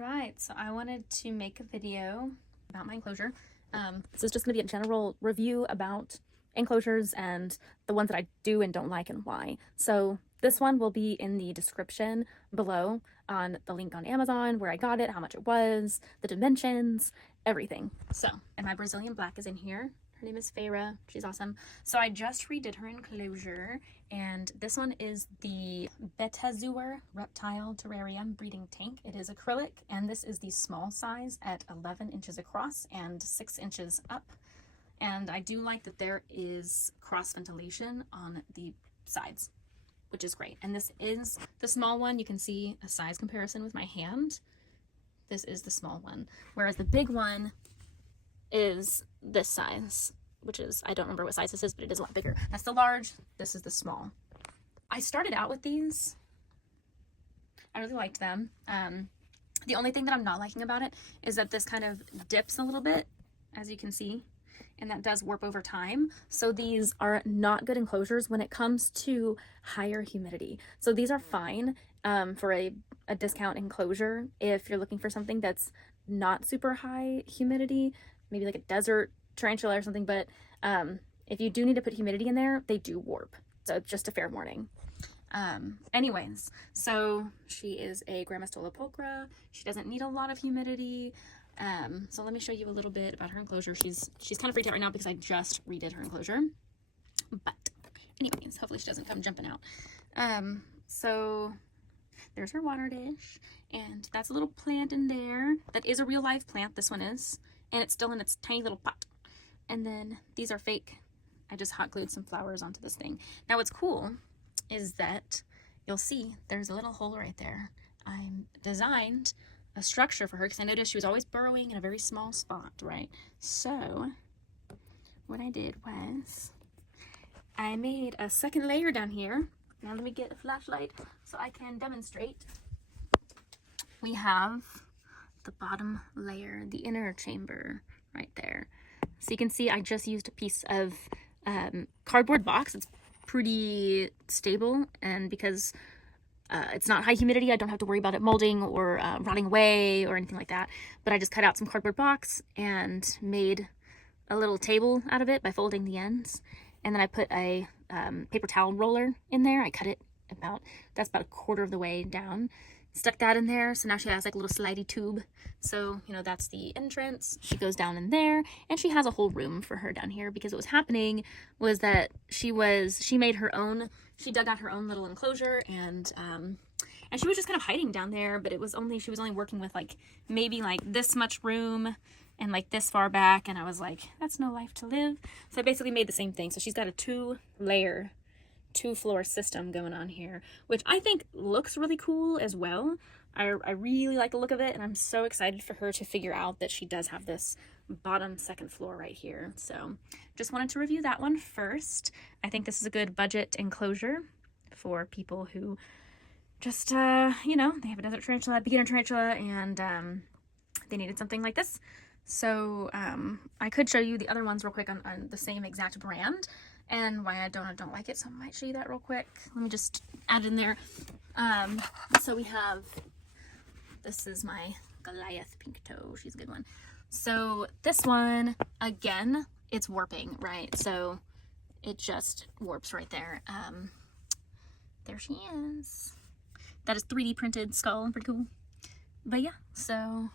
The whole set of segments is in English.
Alright, so I wanted to make a video about my enclosure. This is just going to be a general review about enclosures and the ones that I do and don't like and why. So this one will be in the description below on the link on Amazon, where I got it, how much it was, the dimensions, everything. So, and my Brazilian black is in here. Her name is Feyre. She's awesome. So I just redid her enclosure, and this one is the BETAZOOER Reptile terrarium breeding tank. It is acrylic, and this is the small size at 11 inches across and 6 inches up. And I do like that there is cross ventilation on the sides, which is great. And this is the small one. You can see a size comparison with my hand. This is the small one, whereas the big one is this size, which is, I don't remember what size this is, but it is a lot bigger. That's the large, this is the small. I started out with these. I really liked them. The only thing that I'm not liking about it is that this kind of dips a little bit, as you can see, and that does warp over time. So these are not good enclosures when it comes to higher humidity. So these are fine for a discount enclosure if you're looking for something that's not super high humidity, maybe like a desert tarantula or something. But if you do need to put humidity in there, they do warp. So just a fair warning. Anyways, so she is a Grammostola pulchra. She doesn't need a lot of humidity. So let me show you a little bit about her enclosure. She's kind of freaked out right now because I just redid her enclosure. But anyways, hopefully she doesn't come jumping out. So there's her water dish, and that's a little plant in there. That is a real live plant, this one is, and it's still in its tiny little pot. And then these are fake. I just hot glued some flowers onto this thing. Now what's cool is that you'll see there's a little hole right there. I designed a structure for her because I noticed she was always burrowing in a very small spot, right? So what I did was I made a second layer down here. Now let me get a flashlight so I can demonstrate. We have the bottom layer, the inner chamber right there. So you can see I just used a piece of cardboard box. It's pretty stable, and because it's not high humidity, I don't have to worry about it molding or rotting away or anything like that. But I just cut out some cardboard box and made a little table out of it by folding the ends. And then I put a paper towel roller in there. I cut it that's about a quarter of the way down. Stuck that in there, so now she has like a little slidey tube. So, you know, that's the entrance. She goes down in there, and she has a whole room for her down here, because what was happening was that she made her own, she dug out her own little enclosure, and she was just kind of hiding down there, but she was only working with like maybe like this much room and like this far back, and I was like, that's no life to live. So I basically made the same thing. So she's got a two-floor system going on here, which I think looks really cool as well. I really like the look of it, and I'm so excited for her to figure out that she does have this bottom second floor right here. So just wanted to review that one first. I think this is a good budget enclosure for people who just you know, they have a desert tarantula, beginner tarantula, and they needed something like this. So I could show you the other ones real quick on the same exact brand and why I don't like it, so I might show you that real quick. Let me just add in there. So we have, this is my Goliath pink toe. She's a good one. So this one, again, it's warping, right? So it just warps right there. There she is. That is 3D printed skull, pretty cool. But yeah, so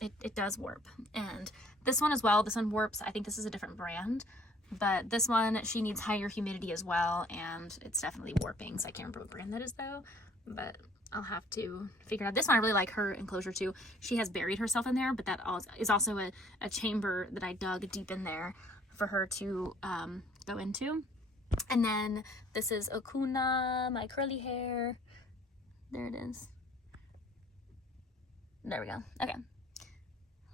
it does warp. And this one as well, this one warps. I think this is a different brand. But this one, she needs higher humidity as well, and it's definitely warping. So I can't remember what brand that is though, but I'll have to figure it out. This one, I really like her enclosure too. She has buried herself in there, but that is also a chamber that I dug deep in there for her to go into. And then this is Okuna, my curly hair. There it is. There we go. Okay.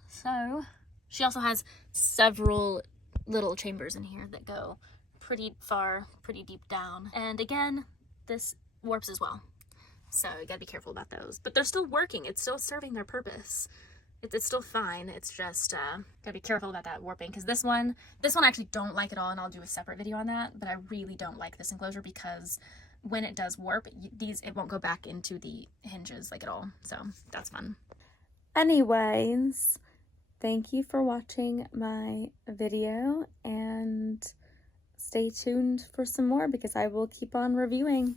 So she also has several little chambers in here that go pretty far, pretty deep down. And again, this warps as well. So you gotta be careful about those. But they're still working. It's still serving their purpose. It's still fine. It's just gotta be careful about that warping, because this one I actually don't like at all, and I'll do a separate video on that. But I really don't like this enclosure because when it does warp, it won't go back into the hinges like at all. So that's fun. Anyways, thank you for watching my video, and stay tuned for some more because I will keep on reviewing.